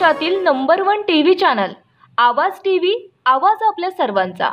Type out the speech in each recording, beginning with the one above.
महाराष्ट्रातील number 1 TV channel आवाज TV, आवाज आपल्या सर्वांचा।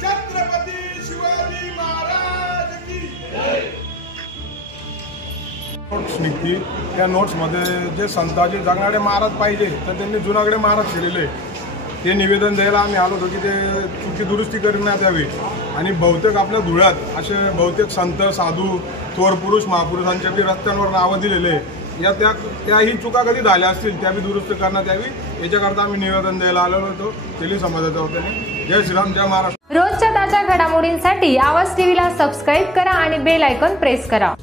छत्रपती शिवाजी महाराज की जय। नोट्स निघती, त्या नोट्समध्ये जे संताजी जगणारे महाराज पाहिजे तर त्यांनी जुनागडे महाराज केलेले ते निवेदन द्यायला आम्ही आलो होतो की ते चुकी दुरुस्ती करण्यात यावी। आणि बहुतेक आपल्या धुळ्यात असे बहुतेक संत साधू थोर पुरुष महापुरुषांच्या बी रस्त्यांवर नावं दिलेले या त्याही चुका कधी झाल्या असतील त्या बी दुरुस्त करण्यात यावी याच्याकरता आम्ही निवेदन द्यायला आलेलो होतो तेली समाजाच्या वतीने। जय श्रीराम, जय महाराष्ट्र। रोजच्या ताज्या घडामोडींसाठी आवाज टीव्हीला सबस्क्राईब करा आणि बेल आयकॉन प्रेस करा।